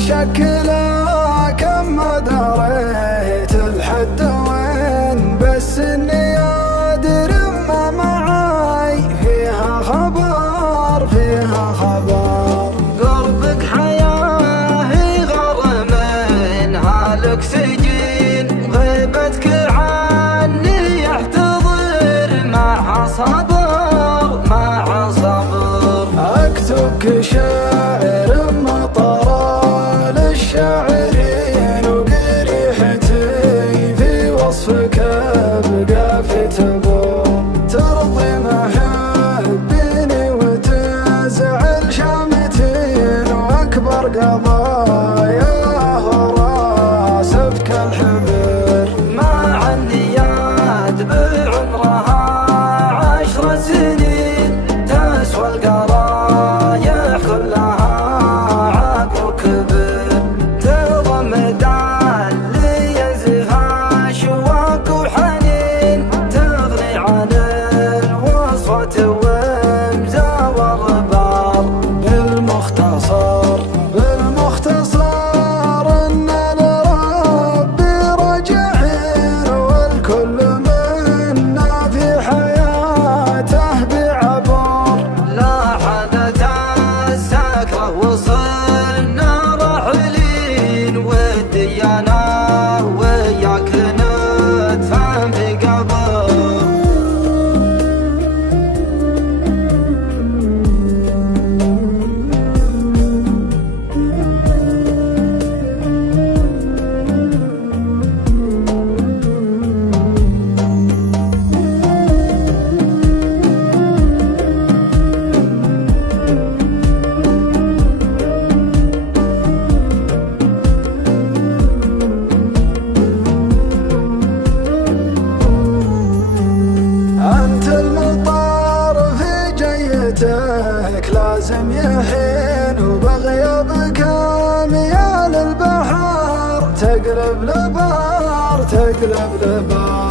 شكلها كم ما دريت الحد وين، بس اني ادري ما معاي فيها خبر فيها خبر. قربك حياة غرمين هالك سجين، غيبتك عني يحتضر مع صبر مع صبر. اكتبك شعر مطر للشاعرين، وقريحتي في وصفك ابقى في تبور. ترضي محبيني وتزعل شامتين، واكبر قضاياه وراسبك الحبر. مع النيات بعمرها 10 سنين، تسوى القرايح كلها عقل وكبر. تضمد اللي ينزفها شواق وحنين، تغني عن الوصفة وامزا والرباط. بالمختصر ان لربي راجعين، والكل منا في حياته بعبر. لا حدث السكرة وصلنا راحلين، والديانة وياك نتفهم في قبر. أنت المطار في جيتك لازم يحين، وبغيابك أميال البحر تقلب لبار تقلب لبار.